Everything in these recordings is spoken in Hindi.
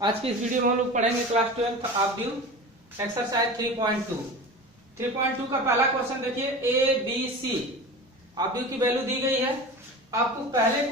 आज की इस वीडियो में हम लोग पढ़ेंगे क्लास 12 ऑब्ड्यू एक्सरसाइज 3.2। 3.2 का पहला क्वेश्चन देखिए, ए बी सी ऑब्ड्यू की वैल्यू दी गई है। आपको पहले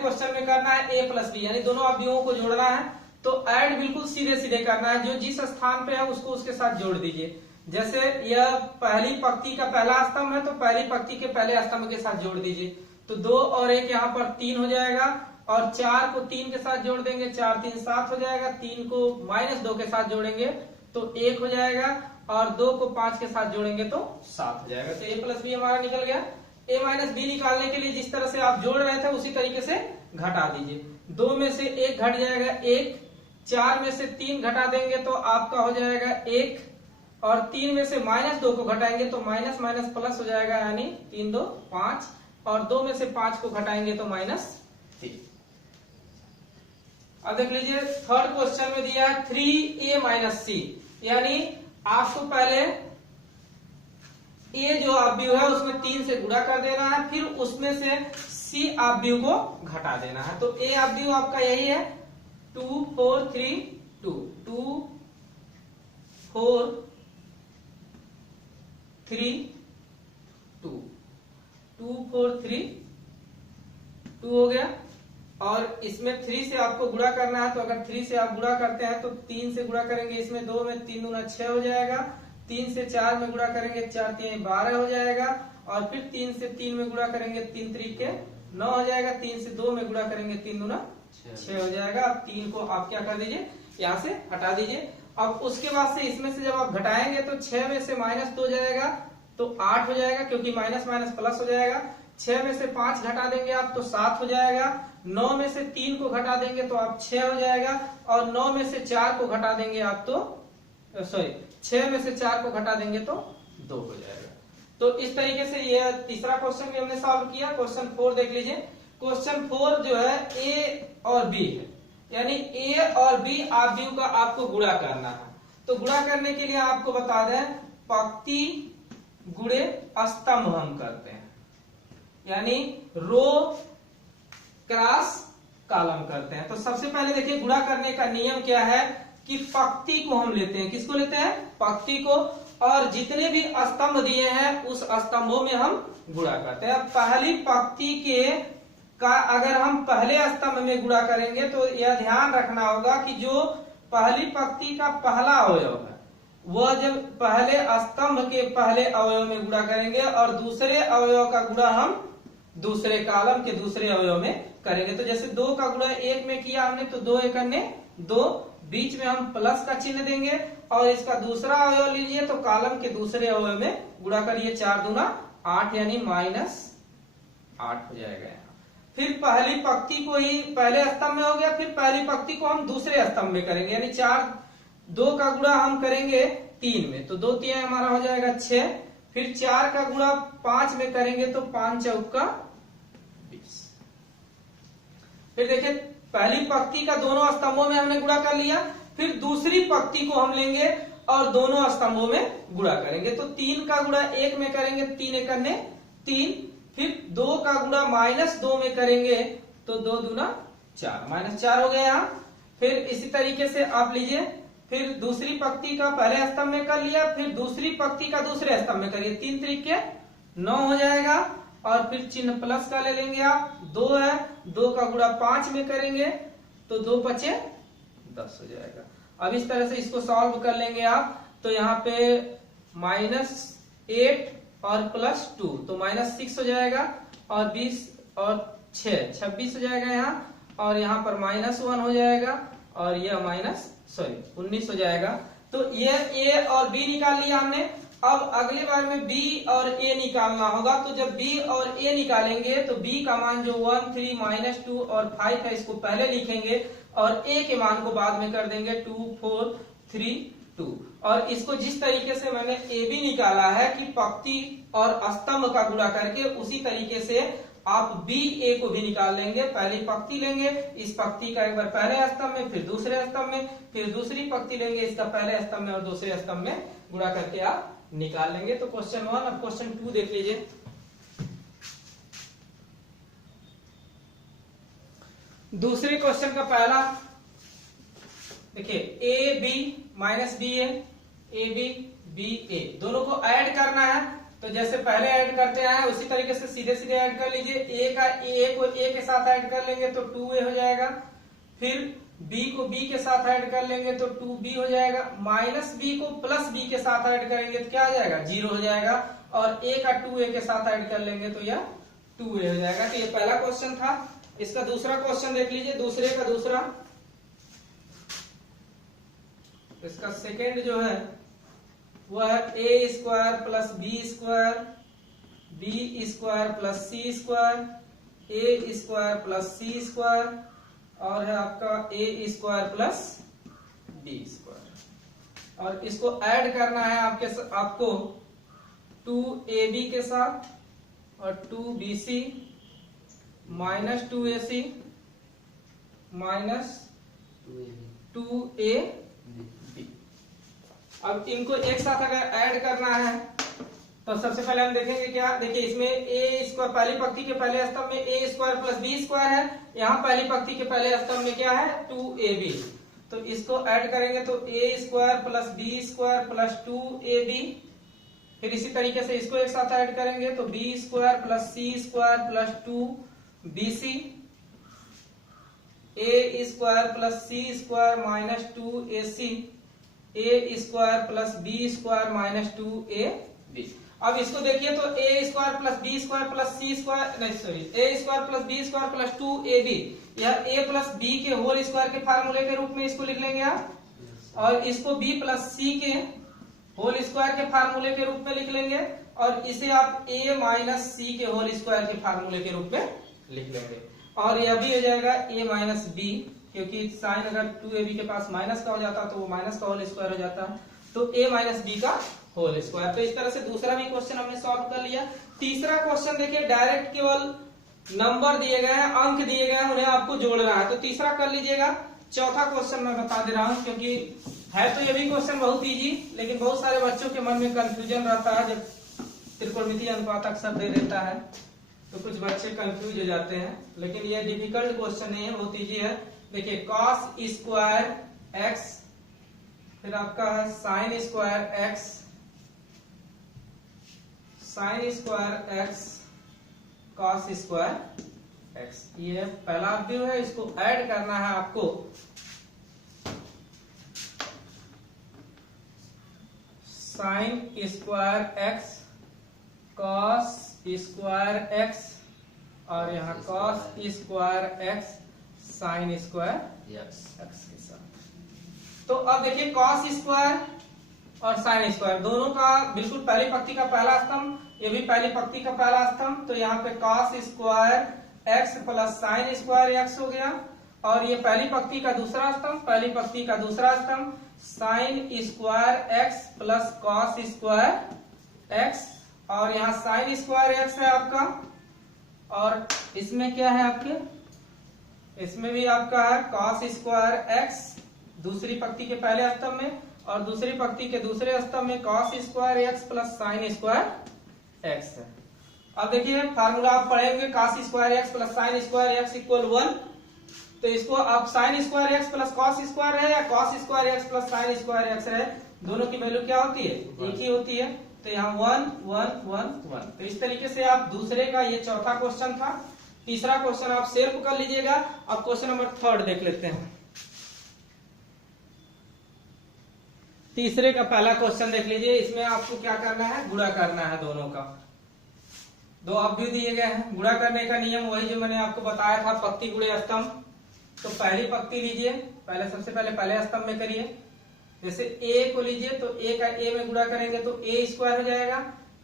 क्वेश्चन में करना है ए प्लस बी, यानी दोनों ऑब्ड्यूओं को जोड़ना है। तो ऐड बिल्कुल सीधे सीधे करना है, जो जिस स्थान पे है उसको उसके साथ जोड़ दीजिए। जैसे यह पहली पंक्ति का पहला स्तंभ है तो पहली पंक्ति के पहले स्तंभ के साथ जोड़ दीजिए। तो 2 और 1 यहाँ पर 3 हो जाएगा, और 4 को 3 के साथ जोड़ देंगे, 4 3 7 हो जाएगा। 3 को -2 के साथ जोड़ेंगे तो 1 हो जाएगा, और 2 को 5 के साथ जोड़ेंगे तो 7 हो जाएगा। तो ए प्लस बी हमारा निकल गया। ए माइनस बी निकालने के लिए जिस तरह से आप जोड़ रहे थे उसी तरीके से घटा दीजिए। 2 में से 1 घट जाएगा 1, 4 में से 3 घटा देंगे तो आपका हो जाएगा 1, और 3 में से -2 को घटाएंगे तो माइनस माइनस प्लस हो जाएगा, यानी 3 2 5, और 2 में से 5 को घटाएंगे तो -3। अब देख लीजिए, थर्ड क्वेश्चन में दिया है 3a माइनस सी, यानी आपको पहले ए जो ऑब्ड्यू है उसमें 3 से गुणा कर देना है, फिर उसमें से सी ऑब्ड्यू को घटा देना है। तो ए ऑब्ड्यू आपका यही है 2 4 3 2, 2 4 3 2, 2 4 3 2 हो गया। और इसमें 3 से आपको गुणा करना है, तो अगर 3 से आप गुणा करते हैं तो 3 से गुणा करेंगे, इसमें 2 में 3 दूना 6 हो जाएगा। 3 से 4 में गुणा करेंगे, 4 3 12 हो जाएगा, और फिर 3 से 3 में गुणा करेंगे, 3 3 9 हो जाएगा। 3 से 2 में गुणा करेंगे, 3 दूना 6 हो जाएगा। अब 3 को आप क्या कर दीजिए, यहाँ से हटा दीजिए। अब उसके बाद से इसमें से जब आप घटाएंगे तो 6 में से -2 जाएगा तो 8 हो जाएगा, क्योंकि माइनस माइनस प्लस हो जाएगा। 6 में से 5 घटा देंगे आप तो 7 हो जाएगा। 9 में से 3 को घटा देंगे तो आप 6 हो जाएगा, और 9 में से 4 को घटा देंगे आप तो 6 में से 4 को घटा देंगे तो 2 हो जाएगा। तो इस तरीके से ये तीसरा क्वेश्चन भी हमने सॉल्व किया। क्वेश्चन 4 देख लीजिए। क्वेश्चन 4 जो है ए और बी है, यानी ए और बी ऑब्ड्यू का आपको गुणा करना है। तो गुणा करने के लिए आपको बता दें, पंक्ति गुणे स्तंभ हम करते हैं, यानी रो क्रॉस कॉलम करते हैं। तो सबसे पहले देखिए, गुणा करने का नियम क्या है कि पंक्ति को हम लेते हैं। किसको लेते हैं? पंक्ति को, और जितने भी स्तंभ दिए हैं उस स्तंभों में हम गुणा करते हैं। पहली पंक्ति के का अगर हम पहले स्तंभ में गुणा करेंगे तो यह ध्यान रखना होगा कि जो पहली पंक्ति का पहला अवयव है वह जब पहले स्तंभ के पहले अवयव में गुणा करेंगे, और दूसरे अवयव का गुणा हम दूसरे कॉलम के दूसरे अवयव में करेंगे। तो जैसे 2 का गुणा 1 में किया हमने तो 2 1 2, बीच में हम प्लस का चिन्ह देंगे, और इसका दूसरा अवयव लीजिए तो कॉलम के दूसरे अवयव में गुणा करिए। 4 दूना 8, यानी -8 हो जाएगा यहाँ। फिर पहली पंक्ति को ही पहले स्तंभ में हो गया, फिर पहली पंक्ति को हम दूसरे स्तंभ में करेंगे, यानी 2 का गुणा हम करेंगे 3 में तो 2 3 हमारा हो जाएगा 6। फिर 4 का गुणा 5 में करेंगे तो 5 चौका 20। फिर देखिए, पहली पंक्ति का दोनों स्तंभों में हमने गुणा कर लिया, फिर दूसरी पंक्ति को हम लेंगे और दोनों स्तंभों में गुणा करेंगे। तो 3 का गुणा 1 में करेंगे, 3 1 3। फिर 2 का गुणा -2 में करेंगे तो 2 दूना 4, -4 हो गया यहाँ। फिर इसी तरीके से आप लीजिए, फिर दूसरी पंक्ति का पहले स्तंभ में कर लिया, फिर दूसरी पंक्ति का दूसरे स्तंभ में करिए। 3 3 9 हो जाएगा, और फिर चिन्ह प्लस का ले लेंगे आप। 2 है, 2 का गुणा 5 में करेंगे तो 2 5 10 हो जाएगा। अब इस तरह से इसको सॉल्व कर लेंगे आप, तो यहाँ पे -8 और +2 तो -6 हो जाएगा, और 20 और 6 26 हो जाएगा यहाँ, और यहाँ पर -1 हो जाएगा, और यह 19 हो जाएगा। तो ये ए और बी निकाल लिया हमने। अब अगली बार में बी और ए निकालना होगा। तो जब बी और ए निकालेंगे तो बी का मान जो 1 3 -2 और 5 है इसको पहले लिखेंगे, और ए के मान को बाद में कर देंगे 2 4 3 2। और इसको जिस तरीके से मैंने ए बी निकाला है कि पंक्ति और स्तंभ का गुणा करके, उसी तरीके से आप बी ए को भी निकाल लेंगे। पहली पंक्ति लेंगे, इस पंक्ति का एक बार पहले स्तंभ में, फिर दूसरे स्तंभ में, फिर दूसरी पंक्ति लेंगे, इसका पहले स्तंभ में और दूसरे स्तंभ में गुणा करके आप निकाल लेंगे। तो क्वेश्चन 1। अब क्वेश्चन 2 देख लीजिए। दूसरे क्वेश्चन का पहला देखिए A B minus B B B A दोनों को ऐड करना है। तो जैसे पहले ऐड करते हैं उसी तरीके से सीधे सीधे ऐड कर लीजिए। ए को ए के साथ ऐड कर लेंगे तो 2a हो जाएगा। फिर b को b के साथ ऐड कर लेंगे तो 2b हो जाएगा। माइनस b को प्लस b के साथ ऐड करेंगे तो क्या आ जाएगा 0 हो जाएगा। और a का 2a के साथ ऐड कर लेंगे तो यह 2a हो जाएगा। तो ये पहला क्वेश्चन था। इसका दूसरा क्वेश्चन देख लीजिए, दूसरे का दूसरा। इसका सेकेंड जो है वह है A square plus B square B square plus C square A square plus C square और है आपका A square plus B square. और इसको ऐड करना है आपको 2ab के साथ और 2bc minus 2ac minus 2ab। अब इनको एक साथ अगर ऐड करना है तो सबसे पहले हम देखेंगे क्या। देखिए इसमें ए स्क्वायर पहली पंक्ति के पहले स्तंभ में ए स्क्वायर प्लस बी स्क्वायर है। यहाँ पहली पंक्ति के पहले स्तंभ में क्या है 2ab। तो इसको ऐड करेंगे तो A square plus B square plus 2ab। फिर इसी तरीके से इसको एक साथ ऐड करेंगे तो B square plus C square plus 2bc A square plus C square minus 2ac A square plus B square minus 2ab। अब इसको देखिए तो A square plus B square plus C square नहीं sorry A square plus B square plus 2ab यह ए प्लस बी के होल स्क्वायर के फार्मूले के रूप में इसको लिख लेंगे आप। और इसको बी प्लस सी के होल स्क्वायर के फार्मूले के रूप में लिख लेंगे। और इसे आप ए माइनस सी के होल स्क्वायर के फार्मूले के रूप में लिख लेंगे। और यह भी हो जाएगा ए माइनस बी, क्योंकि साइन अगर 2ab के पास माइनस का हो जाता तो वो माइनस का होल स्क्वायर हो जाता। तो a माइनस बी का होल स्क्वायर। तो इस तरह से दूसरा भी क्वेश्चन हमने सॉल्व कर लिया। तीसरा क्वेश्चन देखिए डायरेक्ट केवल नंबर दिए गए हैं, अंक दिए गए हैं, उन्हें आपको जोड़ना है। तो तीसरा कर लीजिएगा। चौथा क्वेश्चन मैं बता दे रहा हूं, क्योंकि है तो ये भी क्वेश्चन बहुत इजी, लेकिन बहुत सारे बच्चों के मन में कंफ्यूजन रहता है। जब त्रिकोणमितीय अनुपात अक्सर दे देता है तो कुछ बच्चे कंफ्यूज हो जाते हैं, लेकिन ये डिफिकल्ट क्वेश्चन नहीं है, बहुत इजी है। देखिए cos स्क्वायर x फिर आपका है sine square x sine square x cos square x ये पहला व्यू है। इसको ऐड करना है आपको sine square x cos square x और यहाँ cos square x sine square x के साथ। तो अब देखिए cos स्क्वायर और साइन स्क्वायर दोनों का बिल्कुल पहली पंक्ति का पहला स्तंभ, ये भी पहली पंक्ति का पहला स्तंभ। तो यहाँ पे cos square x plus sine square x हो गया। और ये पहली पंक्ति का दूसरा स्तंभ, पहली पंक्ति का दूसरा स्तंभ sine square x plus cos square x। और यहाँ साइन स्क्वायर x है आपका। और इसमें क्या है आपके, इसमें भी आपका है cos स्क्वायर x दूसरी पंक्ति के पहले स्तंभ में, और दूसरी पंक्ति के दूसरे स्तंभ में cos square x plus sine square x है। अब देखिए फार्मूला आप पढ़ेंगे cos square x plus sine square x equal 1। तो इसको आप sine square x plus cos square है या cos square x plus sine square x है, दोनों की वैल्यू क्या होती है, एक ही होती है। तो यहाँ 1 1 1 1। तो इस तरीके से आप दूसरे का, ये चौथा क्वेश्चन था। तीसरा क्वेश्चन आप सेव कर लीजिएगा। अब क्वेश्चन नंबर 3 देख लेते हैं। तीसरे का पहला क्वेश्चन देख लीजिए। इसमें आपको क्या करना है, गुणा करना है दोनों का। दो अवयव दिए गए हैं। गुणा करने का नियम वही जो मैंने आपको बताया था, पंक्ति गुणे स्तंभ। तो पहली पंक्ति लीजिए, पहले सबसे पहले स्तंभ में करिए। जैसे a को लीजिए तो a का a में गुणा करेंगे तो a स्क्वायर हो जाएगा।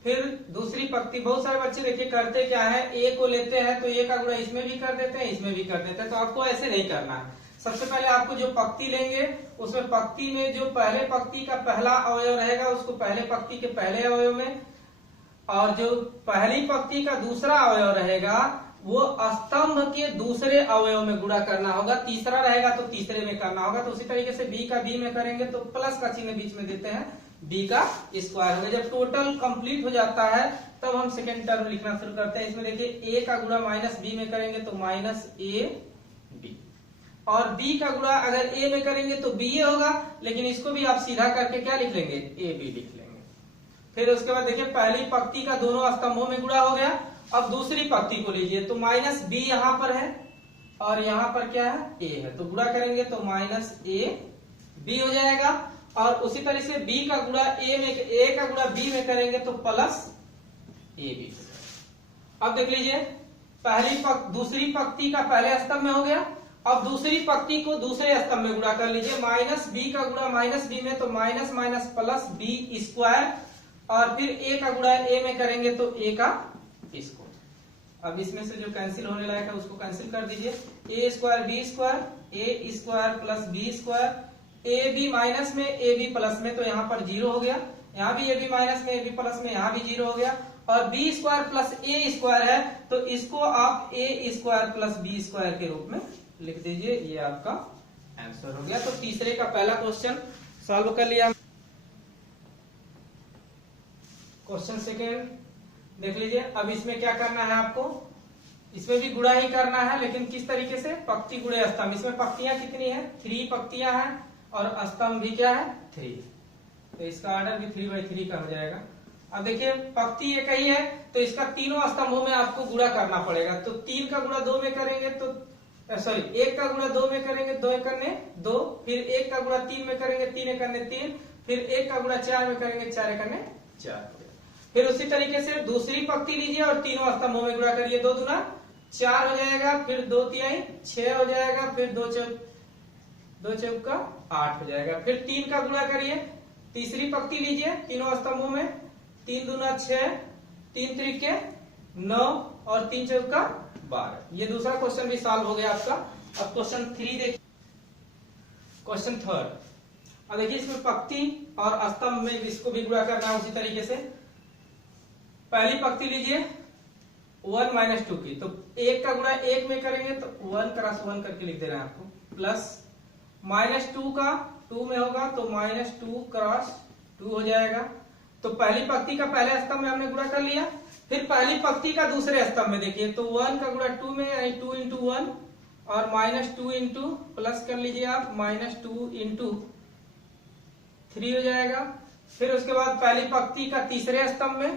फिर दूसरी पंक्ति, बहुत सारे बच्चे देखिए करते क्या है, a को लेते हैं तो a का गुणा इसमें भी कर देते हैं, इसमें भी कर देते हैं। तो आपको ऐसे नहीं करना है। सबसे पहले आपको जो पंक्ति लेंगे उसमें पंक्ति में जो पहले पंक्ति का पहला अवयव रहेगा उसको पहले पंक्ति के पहले अवयव में, और जो पहली पंक्ति का दूसरा अवयव रहेगा वो स्तंभ के दूसरे अवयव में गुणा करना होगा। तीसरा रहेगा तो तीसरे में करना होगा। तो उसी तरीके से b का b में करेंगे तो प्लस का चिन्ह बीच में देते हैं, b का स्क्वायर होगा। जब टोटल कंप्लीट हो जाता है तब हम सेकेंड टर्म लिखना शुरू करते हैं। इसमें देखिए a का गुणा माइनस b में करेंगे तो माइनस a b। और बी का गुणा अगर ए में करेंगे तो बी ए होगा, लेकिन इसको भी आप सीधा करके क्या लिख लेंगे, ए बी लिख लेंगे। फिर उसके बाद देखिए पहली पंक्ति का दोनों स्तंभों में गुणा हो गया। अब दूसरी पंक्ति को लीजिए तो माइनस बी यहाँ पर है और यहाँ पर क्या है, ए है, तो गुणा करेंगे तो माइनस ए बी हो जाएगा। और उसी तरह से बी का गुणा ए का गुणा बी में करेंगे तो प्लस ए बी। अब देख लीजिए दूसरी पंक्ति का पहले स्तंभ में हो गया। अब दूसरी पंक्ति को दूसरे स्तंभ में गुणा कर लीजिए, माइनस बी का गुणा माइनस बी में तो minus minus plus B square, और फिर ए का गुणा ए में करेंगे तो ए का स्क्वायर। अब इसमें से जो कैंसिल होने लायक है उसको कैंसिल कर दीजिए, A square B square, A square plus B square, A B minus में ए बी प्लस में तो यहाँ पर जीरो हो गया, यहाँ भी ए बी माइनस में ए बी प्लस में यहाँ भी जीरो हो गया, और बी स्क्वायर प्लस ए स्क्वायर है तो इसको आप ए स्क्वायर प्लस बी स्क्वायर के रूप में लिख दीजिए, ये आपका आंसर हो गया। तो तीसरे का पहला क्वेश्चन सॉल्व कर लिया। क्वेश्चन सेकेंड देख लीजिए। अब इसमें क्या करना है आपको, इसमें भी गुणा ही करना है, लेकिन किस तरीके से, पंक्ति गुणे स्तंभ। इसमें पंक्तियां कितनी है, 3 पंक्तियां हैं और स्तंभ भी क्या है, 3, तो इसका ऑर्डर भी 3/3 का हो जाएगा। अब देखिए पंक्ति एक ही है तो इसका तीनों स्तंभों में आपको गुणा करना पड़ेगा। तो 3 का गुणा 2 में करेंगे तो सॉरी 1 का गुणा 2 में करेंगे 2 एकन्ने 2, फिर 1 का गुणा 3 में करेंगे 3 एकन्ने 3, फिर 1 का गुणा 4 में करेंगे 4 एकन्ने 4। फिर उसी तरीके से दूसरी पंक्ति लीजिए और तीनों स्तंभों में गुणा करिए, 2 दूना 4 हो जाएगा, फिर 2 तिहाई 6 हो जाएगा, फिर 2 चौका 8 हो जाएगा। फिर 3 का गुणा करिए, तीसरी पंक्ति लीजिए तीनों स्तंभों में, 3 दूना 6, 3 त्रिके 9 और 3 चौका 12। ये दूसरा क्वेश्चन भी सॉल्व हो गया आपका। अब क्वेश्चन 3 देखिए, क्वेश्चन थर्ड। अब देखिए इसमें पंक्ति और स्तंभ में इसको भी गुणा करना है उसी तरीके से। पहली पंक्ति लीजिए 1 - 2 की, तो 1 का गुणा 1 में करेंगे तो 1 × 1 करके लिख देना है आपको, प्लस -2 का 2 में होगा तो -2 × 2 हो जाएगा। तो पहली पंक्ति का पहले स्तंभ में हमने गुणा कर लिया। फिर पहली पंक्ति का दूसरे स्तंभ में देखिए तो 1 का गुणा 2 में, यानी 2 × 1 और -2 प्लस कर लीजिए आप, -2 × 3 हो जाएगा। फिर उसके बाद पहली पंक्ति का तीसरे स्तंभ में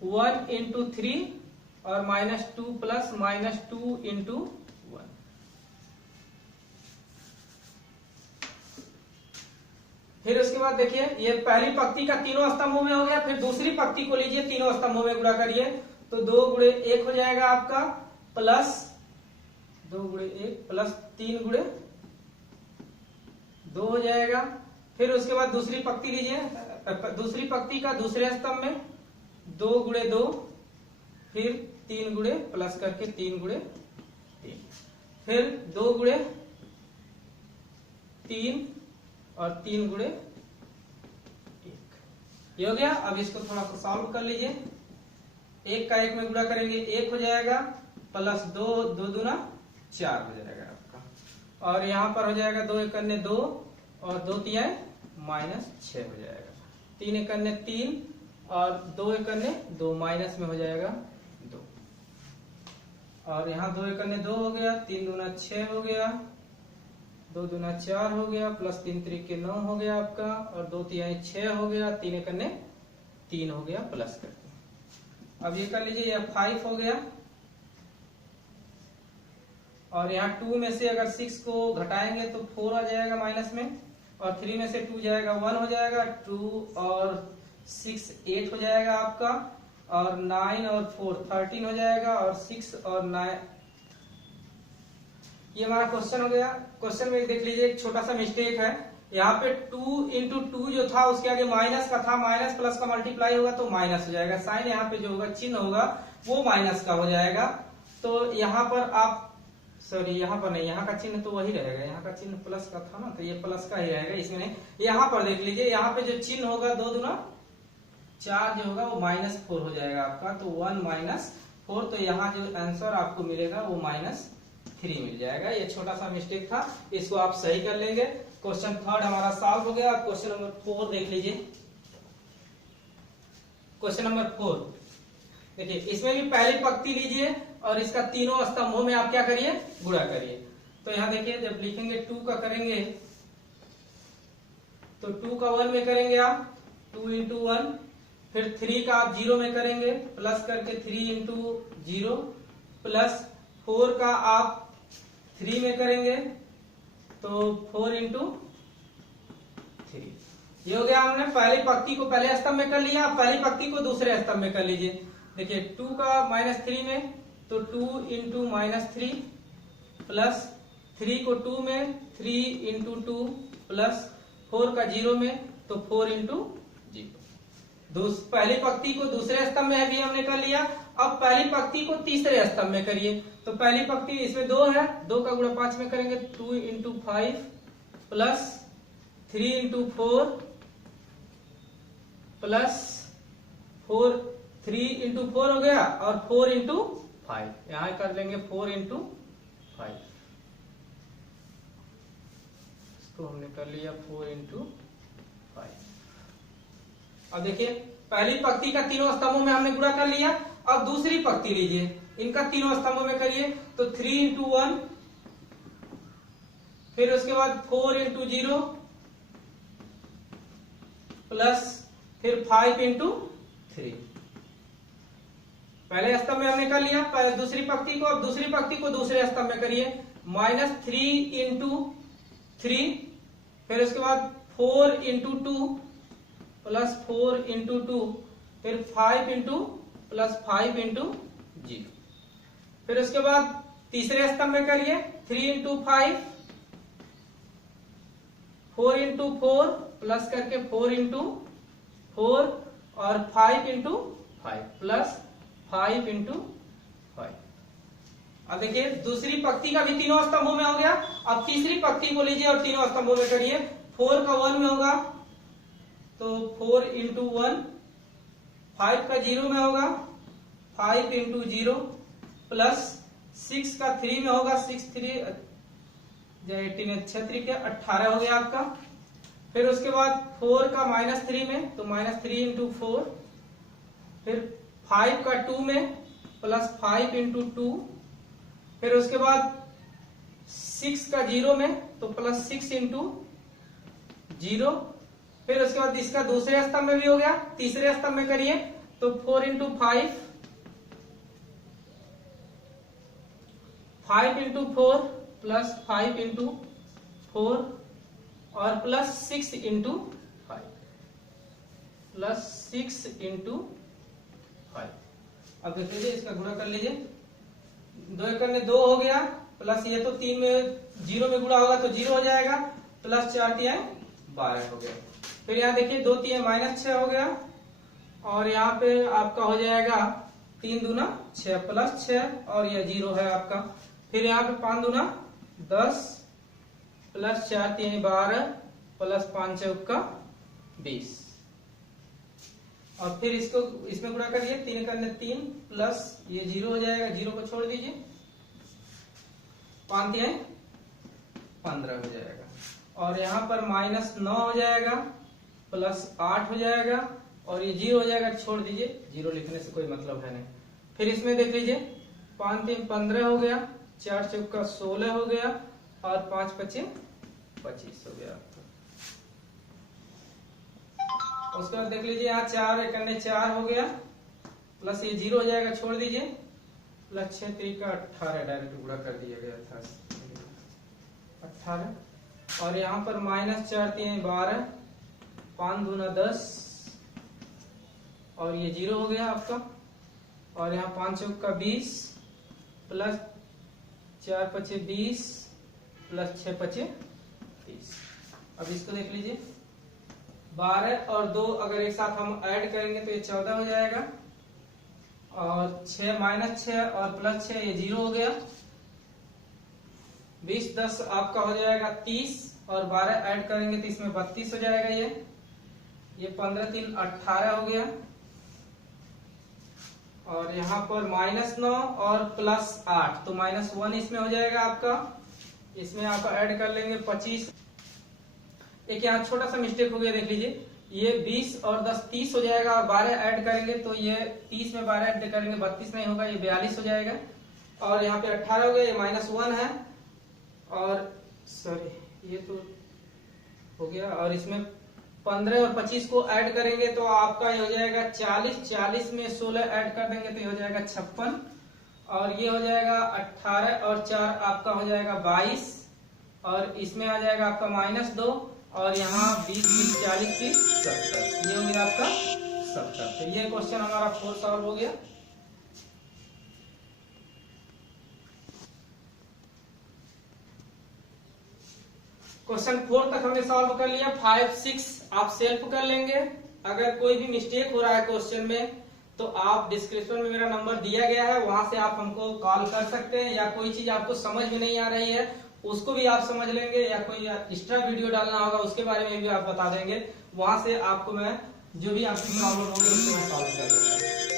1 × 3 और -2 प्लस -2 × 1। फिर उसके बाद देखिए ये पहली पंक्ति का तीनों स्तंभों में हो गया। फिर दूसरी पंक्ति को लीजिए, तीनों स्तंभों में गुणा करिए तो 2 × 1 हो जाएगा आपका, प्लस 2 × 1 प्लस 3 × 2 हो जाएगा। फिर उसके बाद दूसरी पंक्ति लीजिए, दूसरी पंक्ति का दूसरे स्तंभ में 2 × 2, फिर 3 × प्लस करके 3 × 3, फिर 2 × 3 और 3 × 1, ये हो गया। अब इसको थोड़ा सा सॉल्व कर लीजिए, 1 का 1 में गुणा करेंगे 1 हो जाएगा, प्लस 2 दूना 4 हो जाएगा आपका, और यहाँ पर हो जाएगा 2 एकन्ने 2 और 2 तिहाई -6 हो जाएगा, 3 एकन्ने 3 और 2 एकन्ने 2 माइनस में हो जाएगा 2, और यहाँ 2 एकन्ने 2 हो गया, 3 दूना 6 हो गया, 2 दूना 4 हो गया, प्लस 3 त्रिके 9 हो गया आपका, और 2 तिहाई 6 हो गया, 3 एकन्ने 3 हो गया, प्लस करके। अब ये कर लीजिए, यह 5 हो गया, और यहाँ 2 में से अगर 6 को घटाएंगे तो 4 आ जाएगा माइनस में, और 3 में से 2 जाएगा 1 हो जाएगा, 2 और 6 8 हो जाएगा आपका, और 9 और 4 13 हो जाएगा, और 6 और 9, ये हमारा क्वेश्चन हो गया। क्वेश्चन में देख लीजिए एक छोटा सा मिस्टेक है, यहाँ पे 2 × 2 जो था उसके आगे माइनस का था, माइनस प्लस का मल्टीप्लाई होगा तो माइनस हो जाएगा, साइन यहाँ पे जो होगा चिन्ह होगा वो माइनस का हो जाएगा। तो यहाँ पर आप सॉरी यहाँ पर नहीं, यहाँ का चिन्ह तो वही रहेगा, यहाँ का चिन्ह प्लस का था ना, तो ये प्लस का ही रहेगा, इसमें नहीं। यहाँ पर देख लीजिए, यहाँ पे जो चिन्ह होगा 2 दूना 4 जो होगा वो -4 हो जाएगा आपका, तो 1 - 4, तो यहाँ जो आंसर आपको मिलेगा वो -3 मिल जाएगा। ये छोटा सा मिस्टेक था, इसको आप सही कर लेंगे। क्वेश्चन थर्ड हमारा सॉल्व हो गया। क्वेश्चन नंबर 4 देख लीजिए। क्वेश्चन नंबर 4 देखिए, इसमें भी पहली पंक्ति लीजिए और इसका तीनों स्तंभों में आप क्या करिए, गुणा करिए। तो यहाँ देखिए जब लिखेंगे 2 का करेंगे तो 2 का 1 में करेंगे आप 2 इंटू 1, फिर 3 का आप 0 में करेंगे प्लस करके 3 इंटू 0, प्लस 4 का आप 3 में करेंगे तो 4 इंटू 3। ये हो गया। हमने पहली पंक्ति को पहले स्तंभ में कर लिया, पहली पंक्ति को दूसरे स्तंभ में कर लीजिए। देखिए 2 का -3 में तो 2 इंटू -3, प्लस 3 को 2 में 3 इंटू 2, प्लस 4 का 0 में तो 4 इंटू 0। पहली पंक्ति को दूसरे स्तंभ में भी हमने कर लिया। अब पहली पंक्ति को तीसरे स्तंभ में करिए। तो पहली पंक्ति इसमें 2 है, 2 का गुणा 5 में करेंगे 2 into 5, plus 3 into 4, plus 4, 3 into 4 हो गया और 4 इंटू 5, यहां कर लेंगे 4 इंटू 5, इसको हमने कर लिया 4 इंटू 5। अब देखिए पहली पंक्ति का तीनों स्तंभों में हमने गुणा कर लिया। अब दूसरी पंक्ति लीजिए, इनका तीनों स्तंभों में करिए तो 3 इंटू 1, फिर उसके बाद 4 इंटू 0, प्लस फिर 5 इंटू 3। पहले स्तंभ में हमने कर लिया पहले दूसरी पंक्ति को। अब दूसरी पंक्ति को दूसरे स्तंभ में करिए, -3 इंटू 3, फिर उसके बाद 4 इंटू 2, प्लस 4 इंटू 2, फिर 5 इंटू प्लस 5 इंटू 0। फिर उसके बाद तीसरे स्तंभ में करिए 3 इंटू 5, 4 इंटू 4, प्लस करके 4 इंटू 4 और 5 इंटू 5, प्लस 5 इंटू 5। अब देखिए दूसरी पंक्ति का भी तीनों स्तंभों में हो गया। अब तीसरी पंक्ति को लीजिए और तीनों स्तंभों में करिए। 4 का 1 में होगा तो 4 इंटू 1, 5 का 0 में होगा 5 इंटू 0, प्लस 6 का 3 में होगा 6 3 18 3 के 18 हो गया आपका। फिर उसके बाद 4 का -3 में तो -3 इंटू 4, फिर 5 का 2 में प्लस 5 इंटू 2, फिर उसके बाद 6 का 0 में तो प्लस 6 इंटू 0। फिर उसके बाद इसका दूसरे स्तंभ में भी हो गया। तीसरे स्तंभ में करिए तो 4 इंटू 5, 5 इंटू 4, प्लस 5 इंटू 4 और प्लस 6 इंटू 5, प्लस 6 इंटू 5। अब देख लीजिए इसका गुणा कर लीजिए, 2 एकड़ में 2 हो गया, प्लस ये तो 3 में 0 में गुणा होगा तो 0 हो जाएगा, प्लस 4 तिहाई 12 हो गया। फिर यहाँ देखिए 2 तिहाई -6 हो गया और यहाँ पे आपका हो जाएगा 3 दूना 6 प्लस 6 और यह 0 है आपका। फिर यहाँ पे 5 दूना 10 प्लस 4 तिहाई 12 प्लस 5 चौका 20 और फिर इसको इसमें गुणा करिए 3 करने 3 प्लस ये 0 हो जाएगा, 0 को छोड़ दीजिए, 5 तिहाई 15 हो जाएगा और यहाँ पर -9 हो जाएगा प्लस 8 हो जाएगा और ये 0 हो जाएगा, छोड़ दीजिए, 0 लिखने से कोई मतलब है नहीं। फिर इसमें देख लीजिए 5 3 15 हो गया, 4 चौका 16 हो गया और 5 5 25 हो गया। उसके बाद देख लीजिए यहाँ 4 एकड़ 4 हो गया प्लस ये 0 हो जाएगा, छोड़ दीजिए, प्लस 6 3 का 18 डायरेक्ट गुणा कर दिया गया था 18 और यहाँ पर -4 3 12 5 दूना 10 और ये 0 हो गया आपका और यहाँ 5 चौका 20 प्लस 4 5 20 प्लस 6 5 30। अब इसको देख लीजिए 12 और 2 अगर एक साथ हम ऐड करेंगे तो ये 14 हो जाएगा और 6 -6 और प्लस 6 ये 0 हो गया, 20 10 आपका हो जाएगा 30 और 12 ऐड करेंगे तो इसमें 32 हो जाएगा। ये 15 3 18 हो गया और यहाँ पर -9 और प्लस 8 तो -1 इसमें हो जाएगा आपका। इसमें आप ऐड कर लेंगे 25। एक यहाँ छोटा सा मिस्टेक हो गया, देख लीजिए ये 20 और 10 30 हो जाएगा और 12 ऐड करेंगे तो ये 30 में 12 ऐड करेंगे 32 नहीं होगा, ये 42 हो जाएगा और यहाँ पे 18 हो गया, ये -1 है और सॉरी ये तो हो गया, और इसमें 15 और 25 को ऐड करेंगे तो आपका ये हो जाएगा 40, 40 में 16 ऐड कर देंगे तो ये हो जाएगा 56, और ये हो जाएगा 18 और 4 आपका हो जाएगा 22, और इसमें आ जाएगा आपका -2, और यहाँ 20, 20, 40 की 70, ये हो गया आपका 70। तो ये क्वेश्चन हमारा 4 सॉल्व हो गया। क्वेश्चन 4 तक हमने सॉल्व कर लिया। 5, 6 आप सेल्फ कर लेंगे। अगर कोई भी मिस्टेक हो रहा है क्वेश्चन में तो आप डिस्क्रिप्शन में मेरा नंबर दिया गया है, वहां से आप हमको कॉल कर सकते हैं, या कोई चीज आपको समझ में नहीं आ रही है उसको भी आप समझ लेंगे, या कोई एक्स्ट्रा वीडियो डालना होगा उसके बारे में भी आप बता देंगे, वहां से आपको मैं जो भी आपकी प्रॉब्लम होगी उसको मैं सॉल्व कर दूंगा।